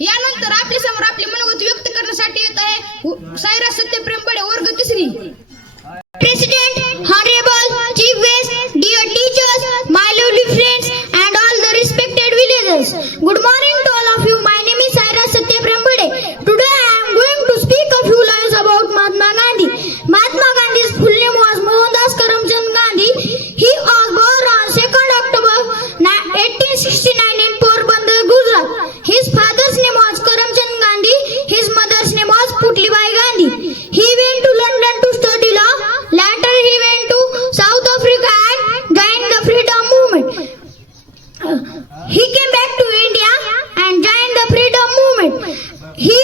यानंतर आपल्या समोर आपली मनोगत व्यक्त करण्यासाठी येत आहे सायराज सत्यप्रेम बडे, वर्ग 3री. President, Honorable Chief Guest, dear teachers, my lovely friends, and all the respected villagers. Good morning to all of you. My name is Sairaj Satyaprem Bade. Today I am going to speak a few lines about Mahatma Gandhi. Mahatma Gandhi's full name was Mohandas Karamchand Gandhi. He was born on 2nd October 1869 in Porbandar, Gujarat. His father's name was Karamchand Gandhi. His mother's name was Putlibai Gandhi. He went to London to study law. Later he went to South Africa and joined the freedom movement. He came back to India and joined the freedom movement. He